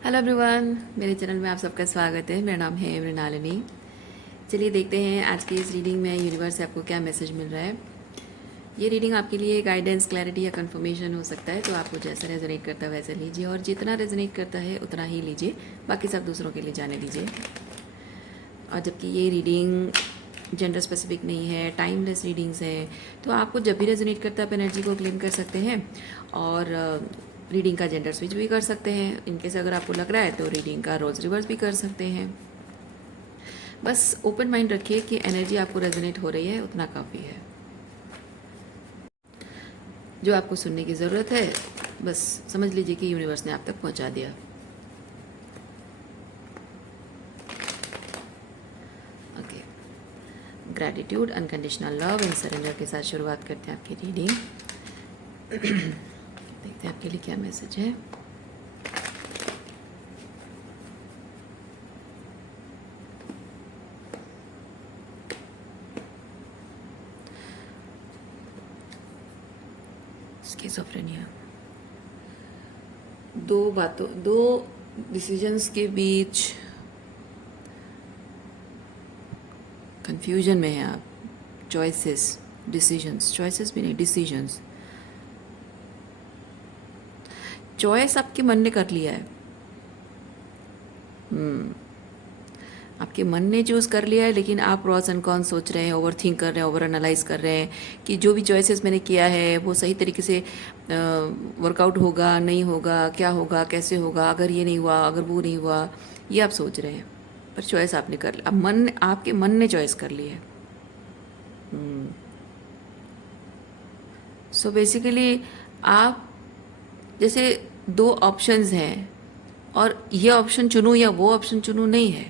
Hello everyone, मेरे channel में आप सबका स्वागत है। मेरा नाम है मृणालिनी। चलिए देखते हैं आज की इस रीडिंग में यूनिवर्स से आपको क्या मैसेज मिल रहा है। ये रीडिंग आपके लिए गाइडेंस, क्लैरिटी या कंफर्मेशन हो सकता है, तो आपको जैसा रेजोनेट करता है वैसा लीजिए और जितना रेजोनेट करता है उतना ही लीजिए, बाकी सब दूसरों के लिए जाने दीजिए। और जबकि ये रीडिंग जेंडर स्पेसिफिक नहीं है, टाइमलेस रीडिंग्स है, तो आपको जब भी रेजोनेट करता है आप एनर्जी को क्लेम कर सकते हैं और रीडिंग का जेंडर स्विच भी कर सकते हैं। इनकेस अगर आपको लग रहा है तो रीडिंग का रोज रिवर्स भी कर सकते हैं। बस ओपन माइंड रखिए कि एनर्जी आपको रेजोनेट हो रही है उतना काफ़ी है। जो आपको सुनने की ज़रूरत है बस समझ लीजिए कि यूनिवर्स ने आप तक पहुंचा दिया। Okay, gratitude, unconditional love and surrender के साथ शुरुआत करते हैं आपकी रीडिंग। देखते हैं आपके लिए क्या मैसेज है। स्किज़ोफ्रेनिया, दो डिसीजंस के बीच कंफ्यूजन में है आप। चॉइसेस भी नहीं, डिसीजंस। चॉइस आपके मन ने कर लिया है। आपके मन ने चूज़ कर लिया है, लेकिन आप प्रॉस एंड कॉन्स सोच रहे हैं, ओवर थिंक कर रहे हैं, ओवर एनालाइज कर रहे हैं कि जो भी चॉइसेस मैंने किया है वो सही तरीके से वर्कआउट होगा, नहीं होगा, क्या होगा, कैसे होगा, अगर ये नहीं हुआ, अगर वो नहीं हुआ, ये आप सोच रहे हैं। पर चॉइस आपने कर लिया। अब आपके मन ने चॉइस कर ली है। सो बेसिकली आप जैसे दो ऑप्शंस हैं और ये ऑप्शन चुनूं या वो ऑप्शन चुनूं नहीं है,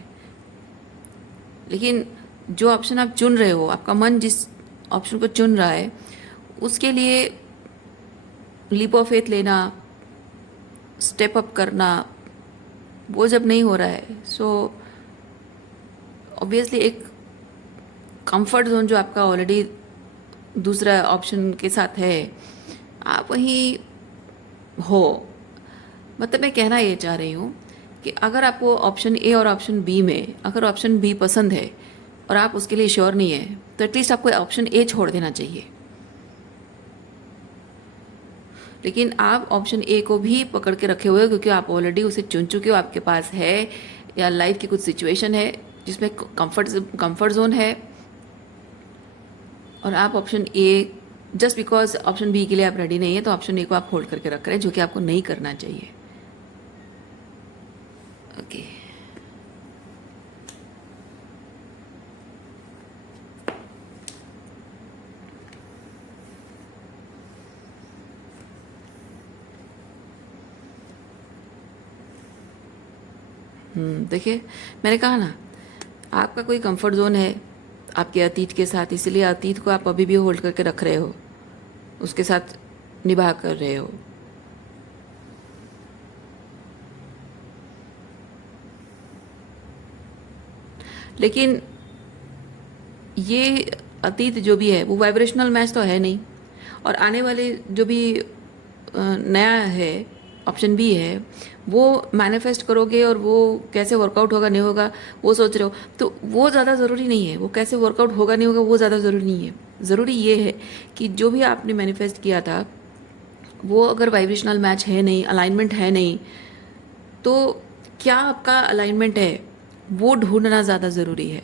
लेकिन जो ऑप्शन आप चुन रहे हो, आपका मन जिस ऑप्शन को चुन रहा है उसके लिए लीप ऑफ फेथ लेना, स्टेप अप करना, वो जब नहीं हो रहा है सो ऑब्वियसली एक कंफर्ट जोन जो आपका ऑलरेडी दूसरा ऑप्शन के साथ है, आप वहीं हो। मतलब मैं कहना ये चाह रही हूँ कि अगर आपको ऑप्शन ए और ऑप्शन बी में अगर ऑप्शन बी पसंद है और आप उसके लिए श्योर नहीं है, तो एटलीस्ट आपको ऑप्शन ए छोड़ देना चाहिए। लेकिन आप ऑप्शन ए को भी पकड़ के रखे हुए हो क्योंकि आप ऑलरेडी उसे चुन चुके हो, आपके पास है, या लाइफ की कुछ सिचुएशन है जिसमें कंफर्ट जोन है, और आप option A just because option B के लिए आप रेडी नहीं है तो ऑप्शन ए को आप होल्ड करके रख रहे हैं, जो कि आपको नहीं करना चाहिए। ओके, देखिए मैंने कहा ना, आपका कोई कंफर्ट जोन है आपके अतीत के साथ, इसलिए अतीत को आप अभी भी होल्ड करके रख रहे हो, उसके साथ निभा कर रहे हो। लेकिन ये अतीत जो भी है वो वाइब्रेशनल मैच तो है नहीं, और आने वाले जो भी नया है ऑप्शन बी है वो मैनिफेस्ट करोगे, और वो कैसे वर्कआउट होगा नहीं होगा वो सोच रहे हो, तो वो ज़्यादा ज़रूरी नहीं है। वो कैसे वर्कआउट होगा नहीं होगा वो ज़्यादा ज़रूरी नहीं है। ज़रूरी ये है कि जो भी आपने मैनिफेस्ट किया था वो अगर वाइब्रेशनल मैच है नहीं, अलाइनमेंट है नहीं, तो क्या आपका अलाइनमेंट है वो ढूंढना ज़्यादा ज़रूरी है।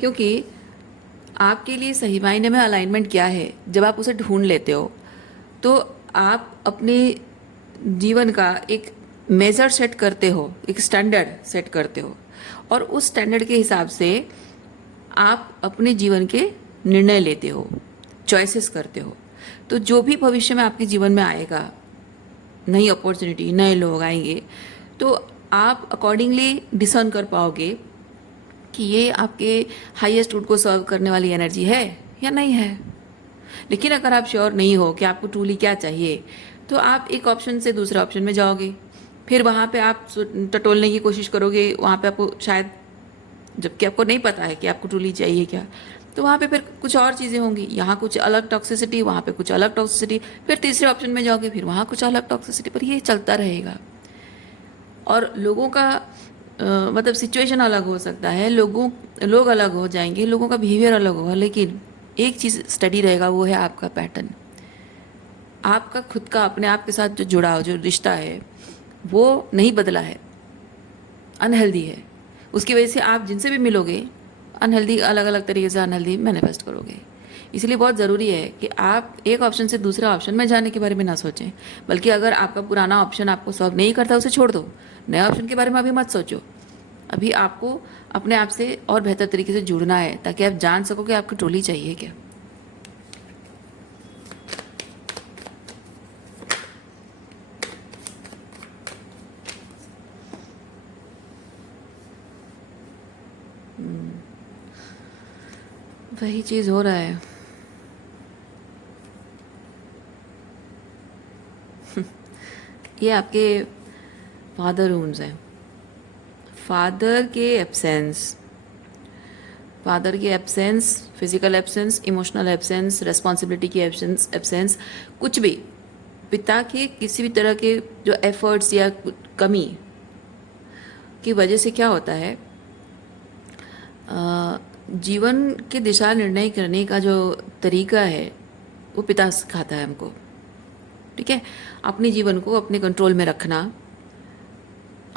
क्योंकि आपके लिए सही मायने में अलाइनमेंट क्या है जब आप उसे ढूंढ लेते हो, तो आप अपने जीवन का एक मेजर सेट करते हो, एक स्टैंडर्ड सेट करते हो, और उस स्टैंडर्ड के हिसाब से आप अपने जीवन के निर्णय लेते हो, चॉइसेस करते हो। तो जो भी भविष्य में आपके जीवन में आएगा, नई अपॉर्चुनिटी, नए लोग आएंगे, तो आप अकॉर्डिंगली डिसर्न कर पाओगे कि ये आपके हाईएस्ट गुड को सर्व करने वाली एनर्जी है या नहीं है। लेकिन अगर आप श्योर नहीं हो कि आपको ट्रूली क्या चाहिए, तो आप एक ऑप्शन से दूसरे ऑप्शन में जाओगे, फिर वहाँ पे आप टटोलने की कोशिश करोगे, वहाँ पे आपको शायद, जबकि आपको नहीं पता है कि आपको ट्रूली चाहिए क्या, तो वहाँ पे फिर कुछ और चीज़ें होंगी, यहाँ कुछ अलग टॉक्सिसिटी, वहाँ पे कुछ अलग टॉक्सिसिटी, फिर तीसरे ऑप्शन में जाओगे फिर वहाँ कुछ अलग टॉक्सिसिटी, पर ये चलता रहेगा। और लोगों का मतलब सिचुएशन अलग हो सकता है, लोग अलग हो जाएंगे, लोगों का बिहेवियर अलग होगा, लेकिन एक चीज़ स्टडी रहेगा, वो है आपका पैटर्न। आपका खुद का अपने आप के साथ जो जुड़ाव, जो रिश्ता है, वो नहीं बदला है, अनहेल्दी है। उसकी वजह से आप जिनसे भी मिलोगे अनहेल्दी, अलग अलग तरीके से अनहेल्दी मैनिफेस्ट करोगे। इसलिए बहुत ज़रूरी है कि आप एक ऑप्शन से दूसरे ऑप्शन में जाने के बारे में ना सोचें, बल्कि अगर आपका पुराना ऑप्शन आपको सर्व नहीं करता उसे छोड़ दो, नए ऑप्शन के बारे में अभी मत सोचो। अभी आपको अपने आप से और बेहतर तरीके से जुड़ना है, ताकि आप जान सको कि आपको ट्रोली चाहिए क्या। वही चीज़ हो रहा है। ये आपके फादर वुंड्स हैं। फादर के एब्सेंस, फादर की absence, physical absence, emotional absence, responsibility की एब्सेंस, कुछ भी, पिता के किसी भी तरह के जो एफर्ट्स या कमी की वजह से क्या होता है, जीवन के दिशा निर्णय करने का जो तरीका है वो पिता सिखाता है हमको। ठीक है, अपने जीवन को अपने कंट्रोल में रखना,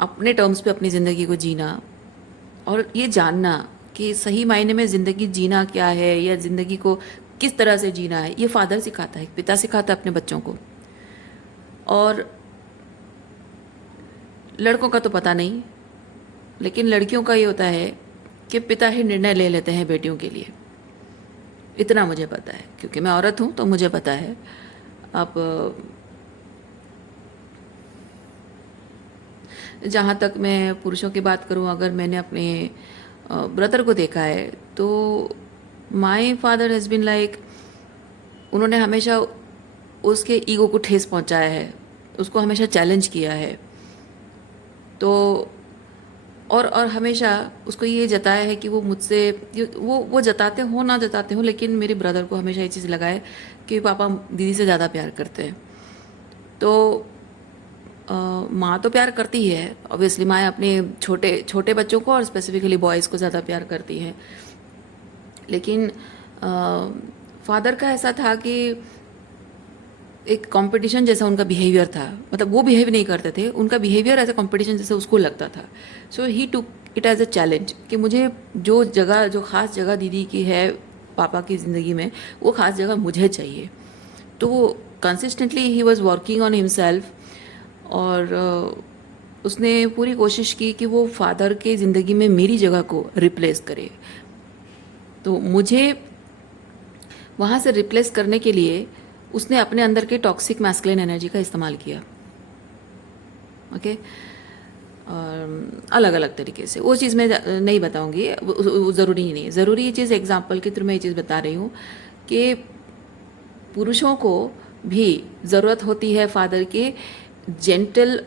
अपने टर्म्स पे अपनी ज़िंदगी को जीना, और ये जानना कि सही मायने में ज़िंदगी जीना क्या है, या ज़िंदगी को किस तरह से जीना है, ये फादर सिखाता है, पिता सिखाता है अपने बच्चों को। और लड़कों का तो पता नहीं, लेकिन लड़कियों का ये होता है कि पिता ही निर्णय ले लेते हैं बेटियों के लिए। इतना मुझे पता है, क्योंकि मैं औरत हूँ तो मुझे पता है। अब जहाँ तक मैं पुरुषों की बात करूँ, अगर मैंने अपने ब्रदर को देखा है, तो my father has been like, उन्होंने हमेशा उसके ईगो को ठेस पहुँचाया है, उसको हमेशा चैलेंज किया है। तो और हमेशा उसको ये जताया है कि वो मुझसे, वो जताते हो ना जताते हो, लेकिन मेरे ब्रदर को हमेशा ये चीज़ लगा है कि पापा दीदी से ज़्यादा प्यार करते हैं। तो माँ तो प्यार करती ही है, ऑब्वियसली माँ अपने छोटे छोटे बच्चों को और स्पेसिफिकली बॉयज़ को ज़्यादा प्यार करती है। लेकिन फादर का ऐसा था कि एक कंपटीशन जैसा उनका बिहेवियर था, मतलब वो बिहेव नहीं करते थे, उनका बिहेवियर एज अ कंपटीशन जैसे उसको लगता था। So he took it as a challenge कि मुझे जो ख़ास जगह दीदी की है पापा की ज़िंदगी में, वो ख़ास जगह मुझे चाहिए। तो वो consistently he was working on himself, और उसने पूरी कोशिश की कि वो फादर के ज़िंदगी में मेरी जगह को रिप्लेस करे। तो मुझे वहाँ से रिप्लेस करने के लिए उसने अपने अंदर के टॉक्सिक मैस्कुलिन एनर्जी का इस्तेमाल किया। ओके, अलग अलग तरीके से, वो चीज़ मैं नहीं बताऊंगी, ज़रूरी ही नहीं। ज़रूरी ये चीज़ एग्जांपल के थ्रू मैं ये चीज़ बता रही हूँ कि पुरुषों को भी ज़रूरत होती है फादर के जेंटल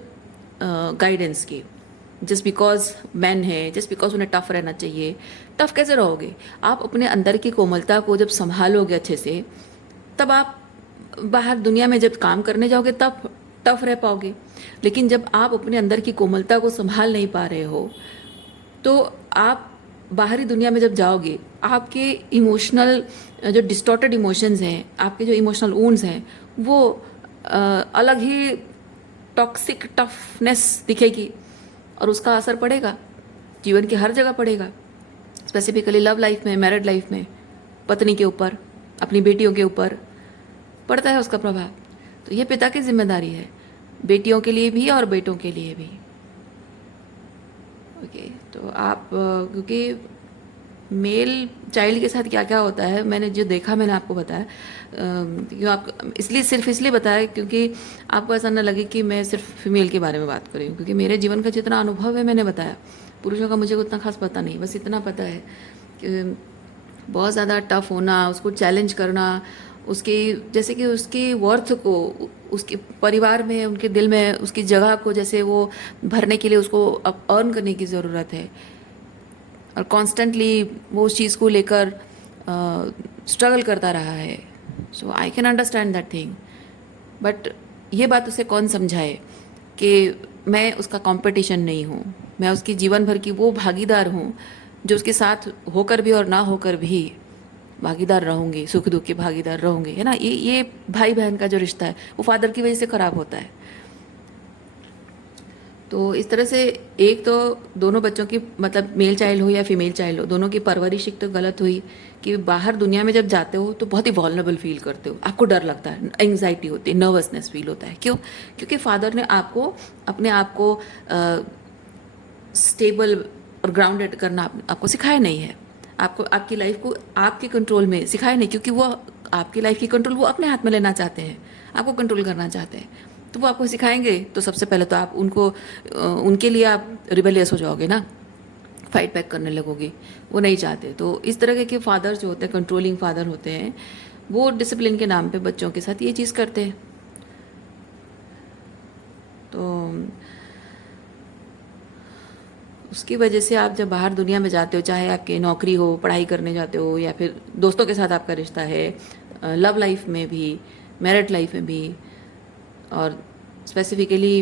गाइडेंस की। जस्ट बिकॉज मैन है, जस्ट बिकॉज उन्हें टफ रहना चाहिए। टफ कैसे रहोगे आप? अपने अंदर की कोमलता को जब संभालोगे अच्छे से, तब आप बाहर दुनिया में जब काम करने जाओगे तब टफ रह पाओगे। लेकिन जब आप अपने अंदर की कोमलता को संभाल नहीं पा रहे हो, तो आप बाहरी दुनिया में जब जाओगे, आपके इमोशनल जो डिस्टॉर्टेड इमोशंस हैं, आपके जो इमोशनल वुंड्स हैं, वो अलग ही टॉक्सिक टफनेस दिखेगी, और उसका असर पड़ेगा जीवन की हर जगह पड़ेगा, स्पेसिफिकली लव लाइफ में, मैरिड लाइफ में, पत्नी के ऊपर, अपनी बेटियों के ऊपर पड़ता है उसका प्रभाव। तो ये पिता की जिम्मेदारी है, बेटियों के लिए भी और बेटों के लिए भी। ओके, तो आप क्योंकि मेल चाइल्ड के साथ क्या क्या होता है, मैंने जो देखा मैंने आपको बताया। क्यों आप इसलिए बताया क्योंकि आपको ऐसा ना लगे कि मैं सिर्फ फीमेल के बारे में बात कर रही हूँ, क्योंकि मेरे जीवन का जितना अनुभव है मैंने बताया। पुरुषों का मुझे उतना खास पता नहीं, बस इतना पता है कि बहुत ज़्यादा टफ होना, उसको चैलेंज करना, उसकी जैसे कि उसकी वर्थ को, उसके परिवार में, उनके दिल में उसकी जगह को जैसे वो भरने के लिए उसको अब अर्न करने की ज़रूरत है, और कॉन्स्टेंटली वो उस चीज़ को लेकर स्ट्रगल करता रहा है। So I can understand that thing, but ये बात उसे कौन समझाए कि मैं उसका कंपटीशन नहीं हूँ, मैं उसकी जीवन भर की वो भागीदार हूँ जो उसके साथ होकर भी और ना होकर भी भागीदार रहूँगी, सुख दुख की भागीदार रहूँगी, है ना। ये भाई बहन का जो रिश्ता है वो फादर की वजह से ख़राब होता है। तो इस तरह से एक तो दोनों बच्चों की, मतलब मेल चाइल्ड हो या फीमेल चाइल्ड हो, दोनों की परवरिश एक तो गलत हुई कि बाहर दुनिया में जब जाते हो तो बहुत ही वॉल्नरेबल फील करते हो, आपको डर लगता है, एंग्जाइटी होती है, नर्वसनेस फील होता है। क्यों? क्योंकि फादर ने आपको अपने आप को स्टेबल और ग्राउंडेड करना आपको सिखाया नहीं है, आपको आपकी लाइफ को आपके कंट्रोल में सिखाया नहीं, क्योंकि वो आपकी लाइफ की कंट्रोल वो अपने हाथ में लेना चाहते हैं, आपको कंट्रोल करना चाहते हैं। तो वो आपको सिखाएंगे तो सबसे पहले तो आप उनको उनके लिए आप रिबेलियस हो जाओगे ना, फाइट बैक करने लगोगे, वो नहीं चाहते। तो इस तरह के फादर जो होते हैं, कंट्रोलिंग फादर होते हैं, वो डिसिप्लिन के नाम पे बच्चों के साथ ये चीज़ करते हैं। तो उसकी वजह से आप जब बाहर दुनिया में जाते हो, चाहे आपकी नौकरी हो, पढ़ाई करने जाते हो, या फिर दोस्तों के साथ आपका रिश्ता है, लव लाइफ में भी, मैरिड लाइफ में भी, और स्पेसिफिकली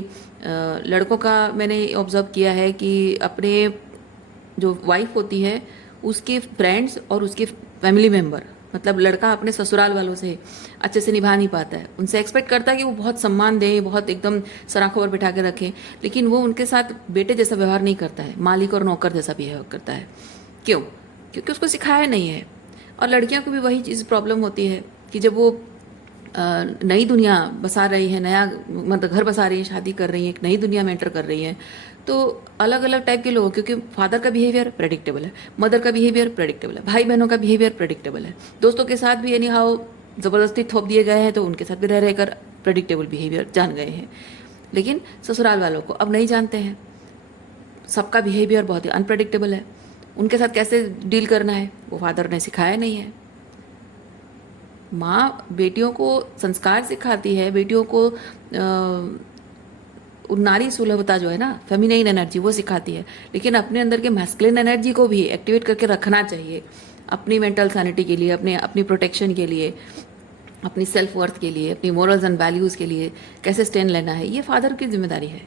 लड़कों का मैंने ऑब्ज़र्व किया है कि अपने जो वाइफ होती है उसके फ्रेंड्स और उसके फैमिली मेम्बर, मतलब लड़का अपने ससुराल वालों से अच्छे से निभा नहीं पाता है, उनसे एक्सपेक्ट करता है कि वो बहुत सम्मान दें, बहुत एकदम सराखों पर बिठा के रखें, लेकिन वो उनके साथ बेटे जैसा व्यवहार नहीं करता है, मालिक और नौकर जैसा बिहेव करता है। क्यों? क्योंकि उसको सिखाया नहीं है। और लड़कियों को भी वही चीज़ प्रॉब्लम होती है कि जब वो नई दुनिया बसा रही है, नया मतलब घर बसा रही है, शादी कर रही है, एक नई दुनिया में एंटर कर रही है, तो अलग अलग टाइप के लोग, क्योंकि फादर का बिहेवियर प्रेडिक्टेबल है, मदर का बिहेवियर प्रेडिक्टेबल है, भाई बहनों का बिहेवियर प्रेडिक्टेबल है, दोस्तों के साथ भी एनी हाउ ज़बरदस्ती थोप दिए गए हैं तो उनके साथ भी रह रहकर प्रेडिक्टेबल बिहेवियर जान गए हैं। लेकिन ससुराल वालों को अब नहीं जानते हैं, सबका बिहेवियर बहुत ही अनप्रेडिक्टेबल है, उनके साथ कैसे डील करना है वो फादर ने सिखाया नहीं है। माँ बेटियों को संस्कार सिखाती है, बेटियों को नारी सुलभता जो है ना, फेमिनाइन एनर्जी, वो सिखाती है, लेकिन अपने अंदर के मैस्कुलिन एनर्जी को भी एक्टिवेट करके रखना चाहिए, अपनी मेंटल सैनिटी के लिए, अपनी प्रोटेक्शन के लिए, अपनी सेल्फ वर्थ के लिए, अपनी मोरल्स एंड वैल्यूज़ के लिए कैसे स्टैंड लेना है, ये फादर की जिम्मेदारी है।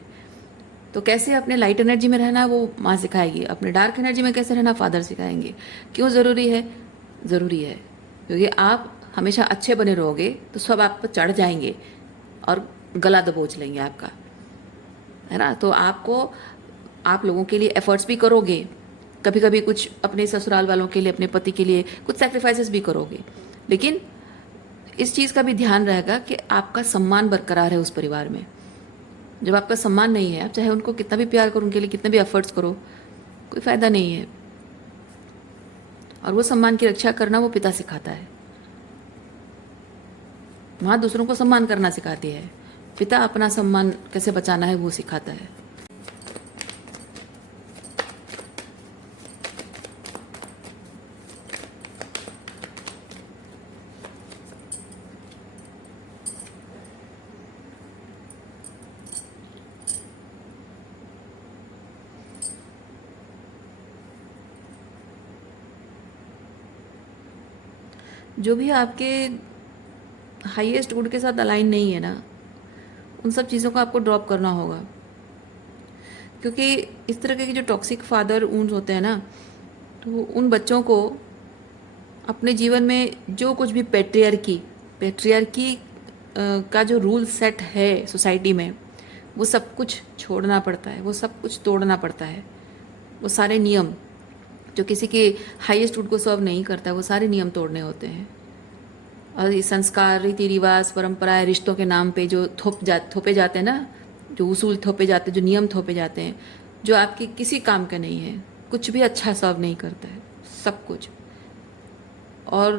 तो कैसे अपने लाइट एनर्जी में रहना वो माँ सिखाएगी, अपने डार्क एनर्जी में कैसे रहना फादर सिखाएंगे। क्यों ज़रूरी है? ज़रूरी है क्योंकि आप हमेशा अच्छे बने रहोगे तो सब आप पर चढ़ जाएंगे और गला दबोच लेंगे आपका, है ना। तो आप लोगों के लिए एफर्ट्स भी करोगे, कभी कभी कुछ अपने ससुराल वालों के लिए, अपने पति के लिए कुछ सेक्रीफाइसेस भी करोगे, लेकिन इस चीज़ का भी ध्यान रहेगा कि आपका सम्मान बरकरार है उस परिवार में। जब आपका सम्मान नहीं है, आप चाहे उनको कितना भी प्यार करो, उनके लिए कितने भी एफर्ट्स करो, कोई फ़ायदा नहीं है। और वो सम्मान की रक्षा करना वो पिता सिखाता है, माँ दूसरों को सम्मान करना सिखाती है, पिता अपना सम्मान कैसे बचाना है वो सिखाता है। जो भी आपके हाईएस्ट गुड के साथ अलाइन नहीं है ना, उन सब चीज़ों को आपको ड्रॉप करना होगा, क्योंकि इस तरह के जो टॉक्सिक फादर ऊंस होते हैं ना, तो उन बच्चों को अपने जीवन में जो कुछ भी पेट्रियार्की का जो रूल सेट है सोसाइटी में, वो सब कुछ छोड़ना पड़ता है, वो सब कुछ तोड़ना पड़ता है। वो सारे नियम जो किसी के हाईएस्ट गुड को सर्व नहीं करता, वो सारे नियम तोड़ने होते हैं। और ये संस्कार, रीति रिवाज, परंपराएं, रिश्तों के नाम पे जो थोपे जाते हैं ना, जो उसूल थोपे जाते हैं, जो नियम थोपे जाते हैं, जो आपके किसी काम का नहीं है, कुछ भी अच्छा सर्व नहीं करता है, सब कुछ। और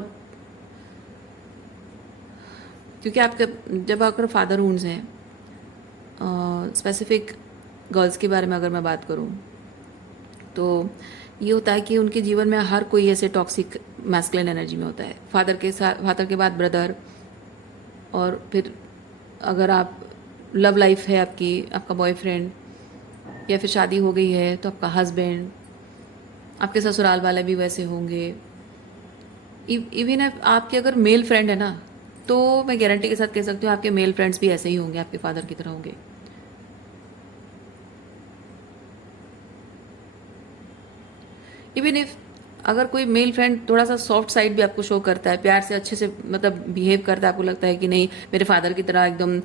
क्योंकि आपके जब आपका फादर वुंड्स हैं, स्पेसिफिक गर्ल्स के बारे में अगर मैं बात करूं, तो ये होता है कि उनके जीवन में हर कोई ऐसे टॉक्सिक मैस्कुलिन एनर्जी में होता है। फादर के बाद ब्रदर, और फिर अगर आप लव लाइफ है आपकी, आपका बॉयफ्रेंड, या फिर शादी हो गई है तो आपका हस्बैंड, आपके ससुराल वाले भी वैसे होंगे, इवन आपके अगर मेल फ्रेंड है ना, तो मैं गारंटी के साथ कह सकती हूँ आपके मेल फ्रेंड्स भी ऐसे ही होंगे, आपके फादर की तरह होंगे। इवन इफ अगर कोई मेल फ्रेंड थोड़ा सा सॉफ्ट साइड भी आपको शो करता है, प्यार से अच्छे से मतलब बिहेव करता है, आपको लगता है कि नहीं मेरे फादर की तरह एकदम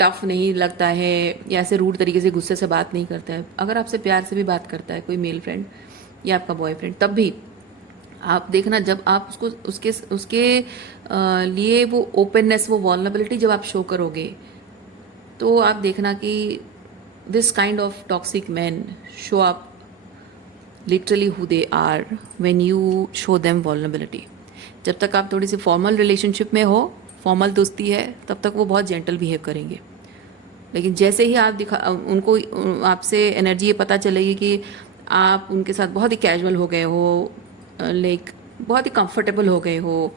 टफ नहीं लगता है, या ऐसे रूड तरीके से गुस्से से बात नहीं करता है, अगर आपसे प्यार से भी बात करता है कोई मेल फ्रेंड या आपका बॉयफ्रेंड, तब भी आप देखना जब आप उसको उसके उसके लिए वो ओपननेस, वो वॉल्नरेबिलिटी जब आप शो करोगे, तो आप देखना कि this kind of toxic man show up literally who they are when you show them vulnerability. जब तक आप थोड़ी सी फॉर्मल रिलेशनशिप में हो, फॉर्मल दोस्ती है, तब तक वो बहुत जेंटल बिहेव करेंगे। लेकिन जैसे ही आप दिखा उनको आपसे एनर्जी ये पता चलेगी कि आप उनके साथ बहुत ही कैजुअल हो गए हो, लाइक बहुत ही कंफर्टेबल हो गए हो,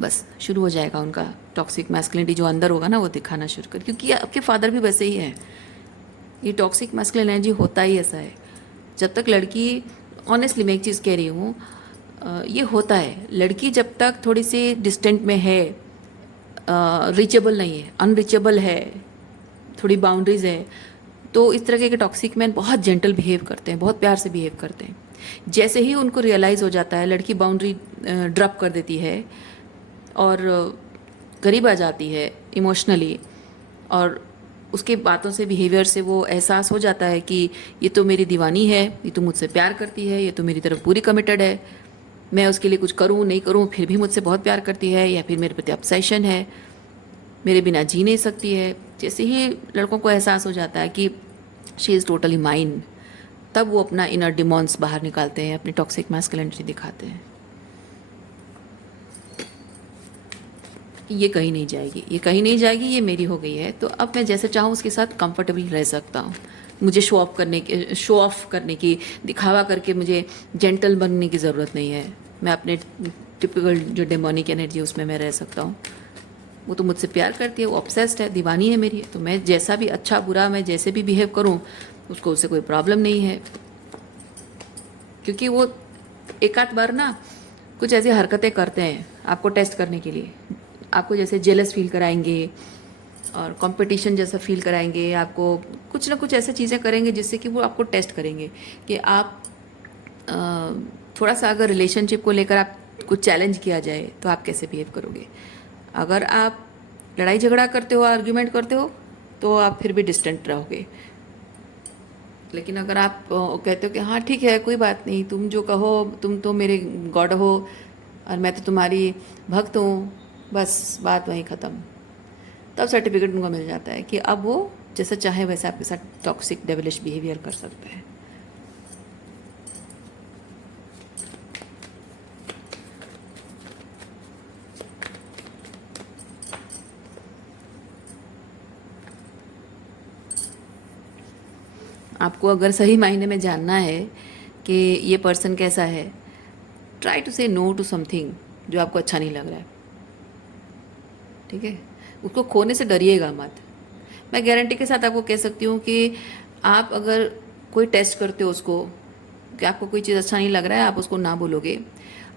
बस शुरू हो जाएगा उनका टॉक्सिक मैस्कुलिनिटी जो अंदर होगा ना वो दिखाना शुरू कर, क्योंकि आपके फादर भी वैसे ही है। ये टॉक्सिक मैस्कुलिन एनर्जी होता ही ऐसा है। जब तक लड़की, ऑनेस्टली मैं एक चीज़ कह रही हूँ, ये होता है, लड़की जब तक थोड़ी सी डिस्टेंट में है, रीचेबल नहीं है, अनरीचेबल है, थोड़ी बाउंड्रीज है, तो इस तरह के टॉक्सिक मैन बहुत जेंटल बिहेव करते हैं, बहुत प्यार से बिहेव करते हैं। जैसे ही उनको रियलाइज़ हो जाता है, लड़की बाउंड्री ड्रॉप कर देती है और करीब आ जाती है इमोशनली, और उसके बातों से, बिहेवियर से वो एहसास हो जाता है कि ये तो मेरी दीवानी है, ये तो मुझसे प्यार करती है, ये तो मेरी तरफ पूरी कमिटेड है, मैं उसके लिए कुछ करूँ नहीं करूँ फिर भी मुझसे बहुत प्यार करती है, या फिर मेरे प्रति ऑब्सेशन है, मेरे बिना जी नहीं सकती है। जैसे ही लड़कों को एहसास हो जाता है कि शी इज़ टोटली माइन, तब वो अपना इनर डिमॉन्स बाहर निकालते हैं, अपनी टॉक्सिक मैस्कुलिनिटी दिखाते हैं। ये कहीं नहीं जाएगी, ये कहीं नहीं जाएगी, ये मेरी हो गई है, तो अब मैं जैसे चाहूँ उसके साथ कंफर्टेबली रह सकता हूँ। मुझे शो ऑफ करने की, दिखावा करके मुझे जेंटल बनने की ज़रूरत नहीं है। मैं अपने टिपिकल जो डेमोनिक एनर्जी है उसमें मैं रह सकता हूँ। वो तो मुझसे प्यार करती है, वो ऑब्सेस्ड है, दीवानी है मेरी, तो मैं जैसा भी अच्छा बुरा मैं जैसे भी बिहेव करूँ उसको, उससे कोई प्रॉब्लम नहीं है। क्योंकि वो एक आध बार ना कुछ ऐसी हरकतें करते हैं आपको टेस्ट करने के लिए, आपको जैसे जेलस फील कराएंगे और कंपटीशन जैसा फील कराएंगे, आपको कुछ ना कुछ ऐसे चीज़ें करेंगे जिससे कि वो आपको टेस्ट करेंगे कि आप अ, थोड़ा सा अगर रिलेशनशिप को लेकर आप कुछ चैलेंज किया जाए तो आप कैसे बिहेव करोगे। अगर आप लड़ाई झगड़ा करते हो, आर्ग्यूमेंट करते हो, तो आप फिर भी डिस्टेंट रहोगे। लेकिन अगर आप कहते हो कि हाँ ठीक है कोई बात नहीं, तुम जो कहो, तुम तो मेरे गॉड हो और मैं तो तुम्हारी भक्त हूँ, बस बात वहीं ख़त्म, तब सर्टिफिकेट उनको मिल जाता है कि अब वो जैसा चाहे वैसे आपके साथ टॉक्सिक डेविलिश बिहेवियर कर सकते हैं। आपको अगर सही मायने में जानना है कि ये पर्सन कैसा है, ट्राई टू से नो टू समथिंग जो आपको अच्छा नहीं लग रहा है, ठीक है। उसको खोने से डरिएगा मत। मैं गारंटी के साथ आपको कह सकती हूँ कि आप अगर कोई टेस्ट करते हो उसको, कि आपको कोई चीज़ अच्छा नहीं लग रहा है, आप उसको ना बोलोगे,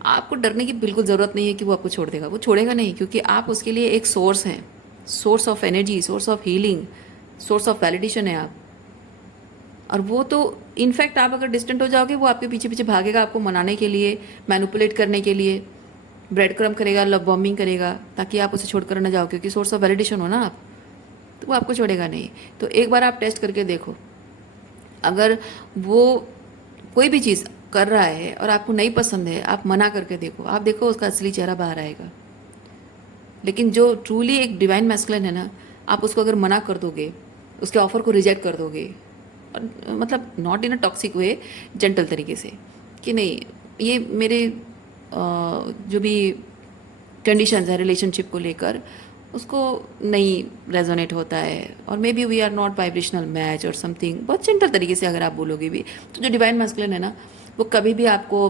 आपको डरने की बिल्कुल ज़रूरत नहीं है कि वो आपको छोड़ देगा। वो छोड़ेगा नहीं, क्योंकि आप उसके लिए एक सोर्स हैं, source of energy, source of healing, source of validation है आप। और वो तो इनफैक्ट आप अगर डिस्टेंट हो जाओगे, वो आपके पीछे पीछे भागेगा आपको मनाने के लिए, मैनिपुलेट करने के लिए, ब्रेड क्रम करेगा, लव बॉम्बिंग करेगा, ताकि आप उसे छोड़कर ना जाओ, क्योंकि सोर्स ऑफ वैलिडेशन हो ना आप, तो वो आपको छोड़ेगा नहीं। तो एक बार आप टेस्ट करके देखो, अगर वो कोई भी चीज़ कर रहा है और आपको नहीं पसंद है, आप मना करके देखो, आप देखो उसका असली चेहरा बाहर आएगा। लेकिन जो ट्रूली एक डिवाइन मैस्कुलिन है ना, आप उसको अगर मना कर दोगे, उसके ऑफर को रिजेक्ट कर दोगे, और मतलब not in a toxic way, gentle तरीके से, कि नहीं ये मेरे जो भी कंडीशंस है रिलेशनशिप को लेकर, उसको नहीं रेजोनेट होता है, और maybe we are not vibrational match और समथिंग, बहुत जेंटल तरीके से अगर आप बोलोगे भी, तो जो डिवाइन मैस्कुलिन है ना, वो कभी भी आपको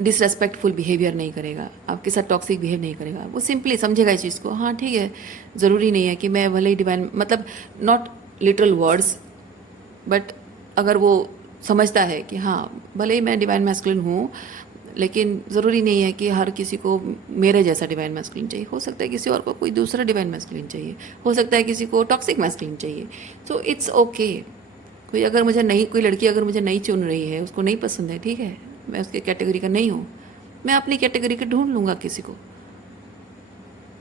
डिसरेस्पेक्टफुल बिहेवियर नहीं करेगा, आपके साथ टॉक्सिक बिहेव नहीं करेगा। वो सिंपली समझेगा इस चीज़ को, हाँ ठीक है, ज़रूरी नहीं है कि मैं भले ही डिवाइन, मतलब नॉट लिटरल वर्ड्स, बट अगर वो समझता है कि हाँ भले ही मैं डिवाइन मैस्कुलिन हूँ, लेकिन ज़रूरी नहीं है कि हर किसी को मेरे जैसा डिवाइन मैस्कुलिन चाहिए। हो सकता है किसी और को कोई दूसरा डिवाइन मैस्कुलिन चाहिए, हो सकता है किसी को टॉक्सिक मैस्कुलिन चाहिए। So it's okay. कोई लड़की अगर मुझे नहीं चुन रही है, उसको नहीं पसंद है, ठीक है, मैं उसके कैटेगरी का नहीं हूँ, मैं अपनी कैटेगरी का ढूंढ लूँगा किसी को,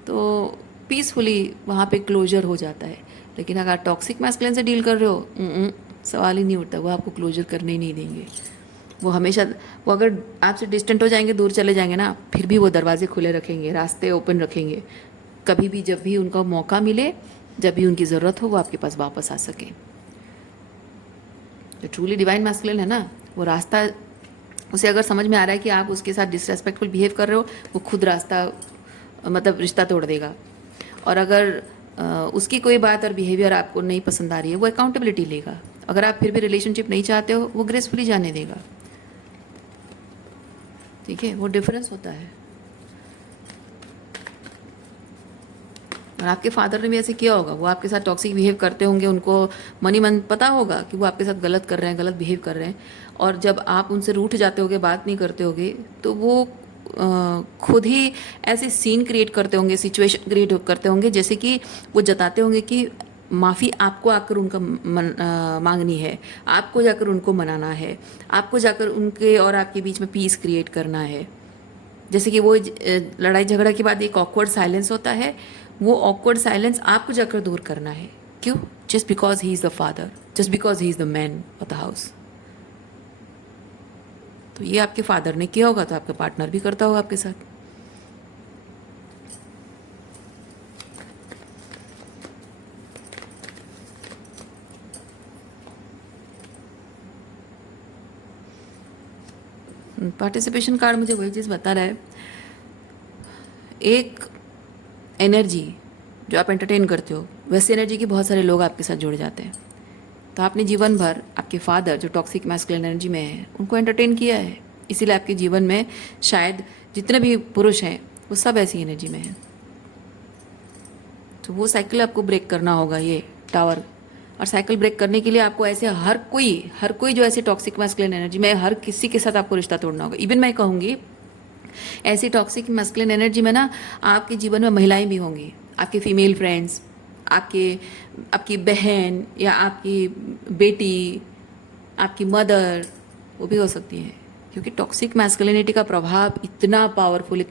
तो पीसफुली वहाँ पे क्लोजर हो जाता है। लेकिन अगर टॉक्सिक मैस्कुलिन से डील कर रहे हो, सवाल ही नहीं उठता, वो आपको क्लोजर करने ही नहीं देंगे। वो हमेशा, वो अगर आपसे डिस्टेंट हो जाएंगे, दूर चले जाएंगे ना, फिर भी वो दरवाजे खुले रखेंगे, रास्ते ओपन रखेंगे। कभी भी जब भी उनका मौका मिले, जब भी उनकी ज़रूरत हो, वो आपके पास वापस आ सके। जो ट्रूली डिवाइन मैस्कुलिन है ना, वो रास्ता, उसे अगर समझ में आ रहा है कि आप उसके साथ डिसरेस्पेक्टफुल बिहेव कर रहे हो, वो खुद रास्ता, मतलब रिश्ता तोड़ देगा। और अगर उसकी कोई बात और बिहेवियर आपको नहीं पसंद आ रही है, वो अकाउंटेबिलिटी लेगा। अगर आप फिर भी रिलेशनशिप नहीं चाहते हो, वो ग्रेसफुली जाने देगा। ठीक है, वो डिफरेंस होता है। और आपके फादर ने भी ऐसे किया होगा, वो आपके साथ टॉक्सिक बिहेव करते होंगे, उनको मनी मन पता होगा कि वो आपके साथ गलत कर रहे हैं, गलत बिहेव कर रहे हैं, और जब आप उनसे रूठ जाते होगे, बात नहीं करते होगे, तो वो खुद ही ऐसे सीन क्रिएट करते होंगे, सिचुएशन क्रिएट करते होंगे, जैसे कि वो जताते होंगे कि माफ़ी आपको आकर उनका मांगनी है, आपको जाकर उनको मनाना है, आपको जाकर उनके और आपके बीच में पीस क्रिएट करना है। जैसे कि वो लड़ाई झगड़ा के बाद एक ऑकवर्ड साइलेंस होता है, वो ऑकवर्ड साइलेंस आपको जाकर दूर करना है। क्यों? Just because he is the father, just because he is the man of the house. तो ये आपके फादर ने किया होगा, तो आपका पार्टनर भी करता होगा आपके साथ। पार्टिसिपेशन कार्ड मुझे वही चीज़ बता रहा है, एक एनर्जी जो आप एंटरटेन करते हो, वैसी एनर्जी के बहुत सारे लोग आपके साथ जुड़ जाते हैं। तो आपने जीवन भर आपके फादर जो टॉक्सिक मैस्कुलिन एनर्जी में है, उनको एंटरटेन किया है, इसीलिए आपके जीवन में शायद जितने भी पुरुष हैं वो सब ऐसी एनर्जी में हैं। तो वो साइकिल आपको ब्रेक करना होगा, ये टावर। और साइकिल ब्रेक करने के लिए आपको ऐसे हर कोई जो ऐसे टॉक्सिक मैस्कुलिन एनर्जी में, हर किसी के साथ आपको रिश्ता तोड़ना होगा। इवन मैं कहूँगी, ऐसी टॉक्सिक मैस्कुलिन एनर्जी में ना आपके जीवन में महिलाएं भी होंगी, आपके फीमेल फ्रेंड्स, आपकी बहन या आपकी बेटी, आपकी मदर, वो भी हो सकती हैं। क्योंकि टॉक्सिक मैस्कुलिनिटी का प्रभाव इतना पावरफुल,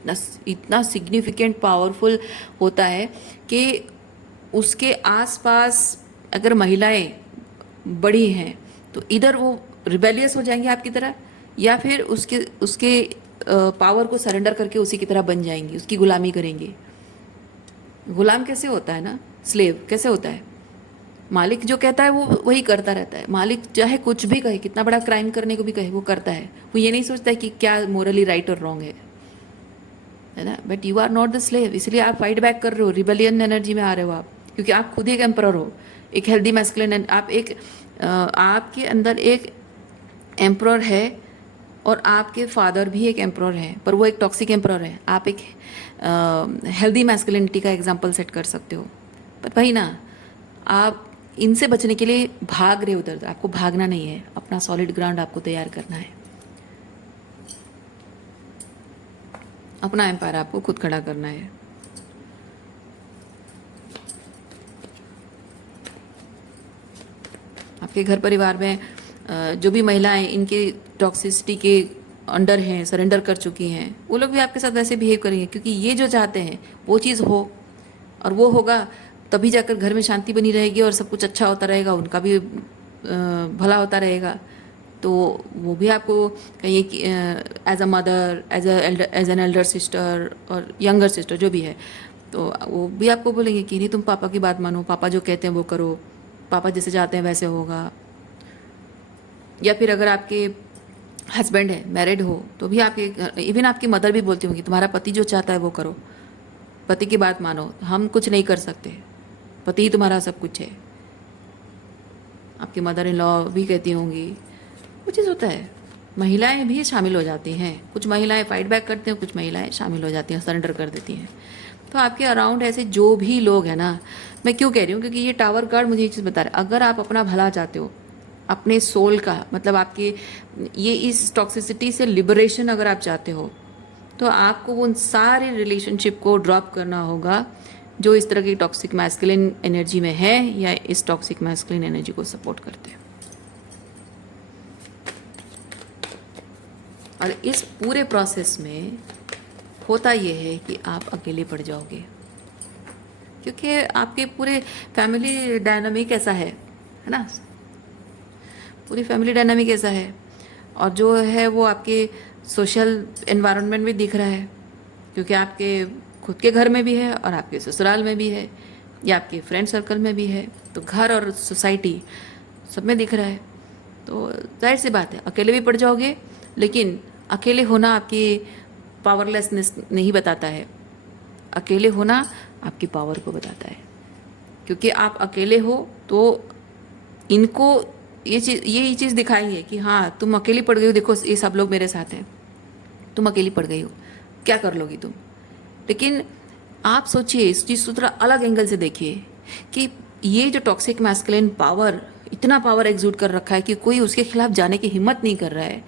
इतना सिग्निफिकेंट पावरफुल होता है कि उसके आसपास अगर महिलाएं बड़ी हैं, तो इधर वो रिबेलियस हो जाएंगी आपकी तरह, या फिर उसके पावर को सरेंडर करके उसी की तरह बन जाएंगी, उसकी गुलामी करेंगी। गुलाम कैसे होता है ना, स्लेव कैसे होता है, मालिक जो कहता है वो वही करता रहता है। मालिक चाहे कुछ भी कहे, कितना बड़ा क्राइम करने को भी कहे, वो करता है। वो ये नहीं सोचता है कि क्या मोरली राइट और रॉन्ग है ना। But you are not the slave, इसलिए आप फाइट बैक कर रहे हो, रिबेलियन एनर्जी में आ रहे हो आप, क्योंकि आप खुद एक एम्परर हो, एक हेल्दी मैस्कुलिन। आपके अंदर एक एम्परर है, और आपके फादर भी एक एम्परर है, पर वो एक टॉक्सिक एम्परर है। आप एक हेल्दी मैस्कुलिनिटी का एग्जाम्पल सेट कर सकते हो। पर भाई ना, आप इनसे बचने के लिए भाग रहे उधर, आपको भागना नहीं है, अपना सॉलिड ग्राउंड आपको तैयार करना है, अपना एम्पायर आपको खुद खड़ा करना है। आपके घर परिवार में जो भी महिलाएं इनके टॉक्सिसिटी के अंडर हैं, सरेंडर कर चुकी हैं, वो लोग भी आपके साथ वैसे बिहेव करेंगे, क्योंकि ये जो चाहते हैं वो चीज़ हो, और वो होगा तभी जाकर घर में शांति बनी रहेगी और सब कुछ अच्छा होता रहेगा, उनका भी भला होता रहेगा। तो वो भी आपको कहिए कि as a mother, as an elder sister और यंगर सिस्टर जो भी है, तो वो भी आपको बोलेंगे कि नहीं, तुम पापा की बात मानो, पापा जो कहते हैं वो करो, पापा जैसे चाहते हैं वैसे होगा। या फिर अगर आपके हस्बैंड है, मैरिड हो, तो भी आपके इवन आपकी मदर भी बोलती होंगी, तुम्हारा पति जो चाहता है वो करो, पति की बात मानो, हम कुछ नहीं कर सकते, पति ही तुम्हारा सब कुछ है। आपकी मदर इन लॉ भी कहती होंगी। वो चीज़ होता है, महिलाएं भी शामिल हो जाती हैं, कुछ महिलाएं फाइट बैक करती हैं, कुछ महिलाएं शामिल हो जाती हैं, सरेंडर कर देती हैं। तो आपके अराउंड ऐसे जो भी लोग हैं ना, मैं क्यों कह रही हूँ, क्योंकि ये टावर कार्ड मुझे ये चीज़ बता रहा है, अगर आप अपना भला चाहते हो, अपने सोल का, मतलब आपके ये इस टॉक्सिसिटी से लिबरेशन अगर आप चाहते हो तो आपको उन सारे रिलेशनशिप को ड्रॉप करना होगा जो इस तरह की टॉक्सिक मैस्कुलिन एनर्जी में है या इस टॉक्सिक मैस्कुलिन एनर्जी को सपोर्ट करते हैं। और इस पूरे प्रोसेस में होता यह है कि आप अकेले पड़ जाओगे, क्योंकि आपके पूरे फैमिली डायनामिक ऐसा है ना, पूरी फैमिली डायनामिक ऐसा है। और जो है वो आपके सोशल एनवायरनमेंट में दिख रहा है, क्योंकि आपके खुद के घर में भी है और आपके ससुराल में भी है या आपके फ्रेंड सर्कल में भी है, तो घर और सोसाइटी सब में दिख रहा है। तो जाहिर सी बात है अकेले भी पड़ जाओगे, लेकिन अकेले होना आपकी पावरलेसनेस नहीं बताता है, अकेले होना आपकी पावर को बताता है। क्योंकि आप अकेले हो तो इनको यही चीज़ दिखाई है कि हाँ तुम अकेली पड़ गई हो, देखो ये सब लोग मेरे साथ हैं, तुम अकेली पड़ गई हो, क्या कर लोगी तुम। लेकिन आप सोचिए इस चीज़ को थोड़ा अलग एंगल से देखिए कि ये जो टॉक्सिक मैस्कुलिन पावर, इतना पावर एग्जूट कर रखा है कि कोई उसके खिलाफ जाने की हिम्मत नहीं कर रहा है,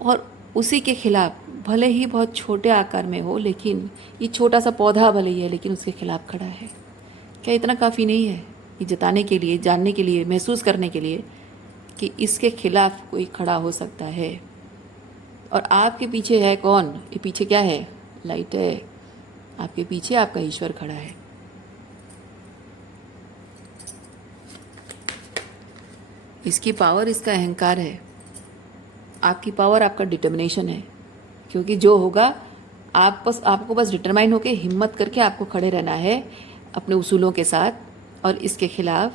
और उसी के खिलाफ भले ही बहुत छोटे आकार में हो, लेकिन ये छोटा सा पौधा भले ही है लेकिन उसके खिलाफ खड़ा है। क्या इतना काफ़ी नहीं है ये जताने के लिए, जानने के लिए, महसूस करने के लिए कि इसके खिलाफ कोई खड़ा हो सकता है। और आपके पीछे है कौन, ये पीछे क्या है, लाइट है, आपके पीछे आपका ईश्वर खड़ा है। इसकी पावर, इसका अहंकार है, आपकी पावर आपका डिटर्मिनेशन है। क्योंकि जो होगा आपको बस डिटरमाइन होकर हिम्मत करके आपको खड़े रहना है अपने उसूलों के साथ और इसके खिलाफ,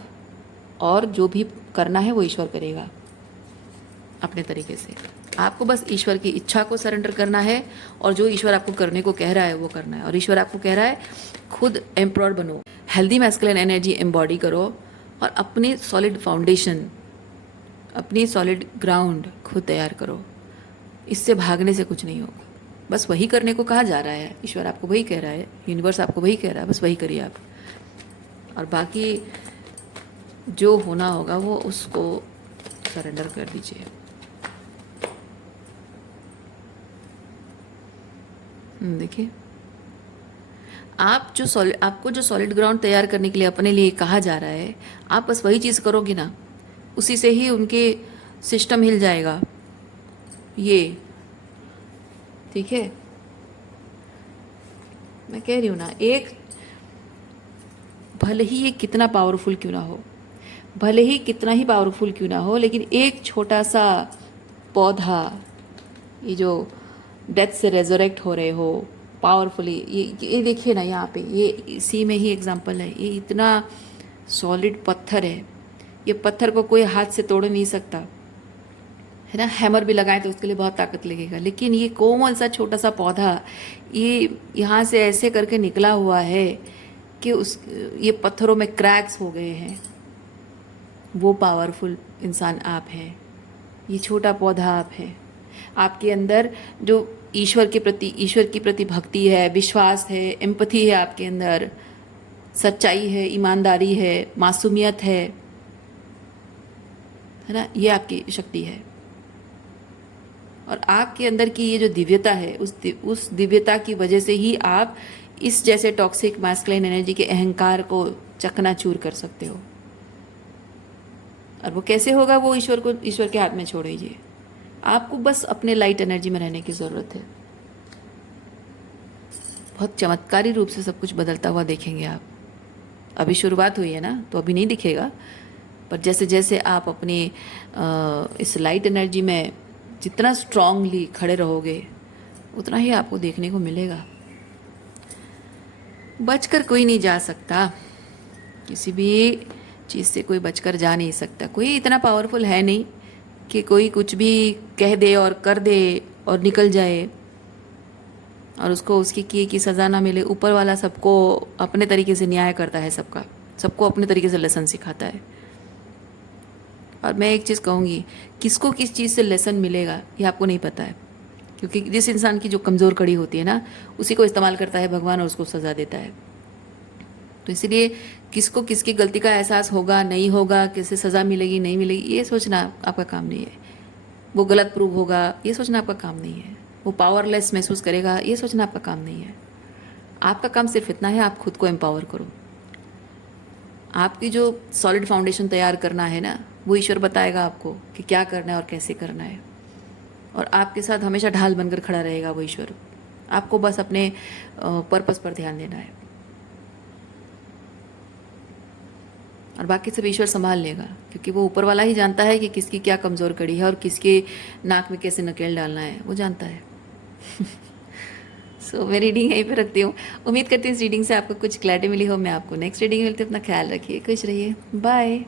और जो भी करना है वो ईश्वर करेगा अपने तरीके से। आपको बस ईश्वर की इच्छा को सरेंडर करना है, और जो ईश्वर आपको करने को कह रहा है वो करना है। और ईश्वर आपको कह रहा है खुद एम्प्रॉर बनो, हेल्दी मैस्कुलिन एनर्जी एम्बॉडी करो, और अपनी सॉलिड फाउंडेशन, अपनी सॉलिड ग्राउंड खुद तैयार करो। इससे भागने से कुछ नहीं होगा, बस वही करने को कहा जा रहा है। ईश्वर आपको वही कह रहा है, यूनिवर्स आपको वही कह रहा है, बस वही करिए आप। और बाकी जो होना होगा वो उसको सरेंडर कर दीजिए। देखिए आपको जो सॉलिड ग्राउंड तैयार करने के लिए अपने लिए कहा जा रहा है, आप बस वही चीज़ करोगे ना, उसी से ही उनके सिस्टम हिल जाएगा। ये ठीक है, मैं कह रही हूँ ना, एक भले ही ये कितना पावरफुल क्यों ना हो, भले ही कितना ही पावरफुल क्यों ना हो, लेकिन एक छोटा सा पौधा, ये जो डेथ से रेजरेक्ट हो रहे हो पावरफुली, ये देखिए ना यहाँ पे, ये इसी में ही एग्जांपल है। ये इतना सॉलिड पत्थर है, ये पत्थर को कोई हाथ से तोड़ नहीं सकता है ना, हैमर भी लगाए तो उसके लिए बहुत ताकत लगेगा। लेकिन ये कोमल सा छोटा सा पौधा, ये यहाँ से ऐसे करके निकला हुआ है कि ये पत्थरों में क्रैक्स हो गए हैं। वो पावरफुल इंसान आप हैं, ये छोटा पौधा आप हैं। आपके अंदर जो ईश्वर की प्रति भक्ति है, विश्वास है, एम्पथी है, आपके अंदर सच्चाई है, ईमानदारी है, मासूमियत है ना, ये आपकी शक्ति है। और आपके अंदर की ये जो दिव्यता है, उस दिव्यता की वजह से ही आप इस जैसे टॉक्सिक मैस्कुलिन एनर्जी के अहंकार को चकनाचूर कर सकते हो। और वो कैसे होगा, वो ईश्वर के हाथ में छोड़ दीजिए। आपको बस अपने लाइट एनर्जी में रहने की ज़रूरत है। बहुत चमत्कारी रूप से सब कुछ बदलता हुआ देखेंगे आप। अभी शुरुआत हुई है ना, तो अभी नहीं दिखेगा, पर जैसे जैसे आप अपनी इस लाइट एनर्जी में जितना स्ट्रांगली खड़े रहोगे, उतना ही आपको देखने को मिलेगा। बचकर कोई नहीं जा सकता, किसी भी चीज़ से कोई बचकर जा नहीं सकता। कोई इतना पावरफुल है नहीं कि कोई कुछ भी कह दे और कर दे और निकल जाए और उसको उसकी किए की सज़ा ना मिले। ऊपर वाला सबको अपने तरीके से न्याय करता है, सबको अपने तरीके से लेसन सिखाता है। और मैं एक चीज़ कहूँगी, किसको किस चीज़ से लेसन मिलेगा ये आपको नहीं पता है, क्योंकि जिस इंसान की जो कमज़ोर कड़ी होती है ना, उसी को इस्तेमाल करता है भगवान और उसको सज़ा देता है। तो इसीलिए किसको किसकी गलती का एहसास होगा नहीं होगा, किसे सज़ा मिलेगी नहीं मिलेगी, ये सोचना आपका काम नहीं है। वो गलत प्रूव होगा, ये सोचना आपका काम नहीं है। वो पावरलेस महसूस करेगा, ये सोचना आपका काम नहीं है। आपका काम सिर्फ इतना है, आप खुद को एम्पावर करो। आपकी जो सॉलिड फाउंडेशन तैयार करना है ना, वो ईश्वर बताएगा आपको कि क्या करना है और कैसे करना है। और आपके साथ हमेशा ढाल बनकर खड़ा रहेगा वो ईश्वर। आपको बस अपने पर्पस पर ध्यान देना है, और बाकी सब ईश्वर संभाल लेगा, क्योंकि वो ऊपर वाला ही जानता है कि किसकी क्या कमज़ोर कड़ी है और किसके नाक में कैसे नकेल डालना है, वो जानता है। सो मैं रीडिंग यहीं पे रखती हूँ। उम्मीद करती हूँ इस रीडिंग से आपको कुछ क्लैरिटी मिली हो। मैं आपको नेक्स्ट रीडिंग में मिलती हूँ। अपना ख्याल रखिए, खुश रहिए, बाय।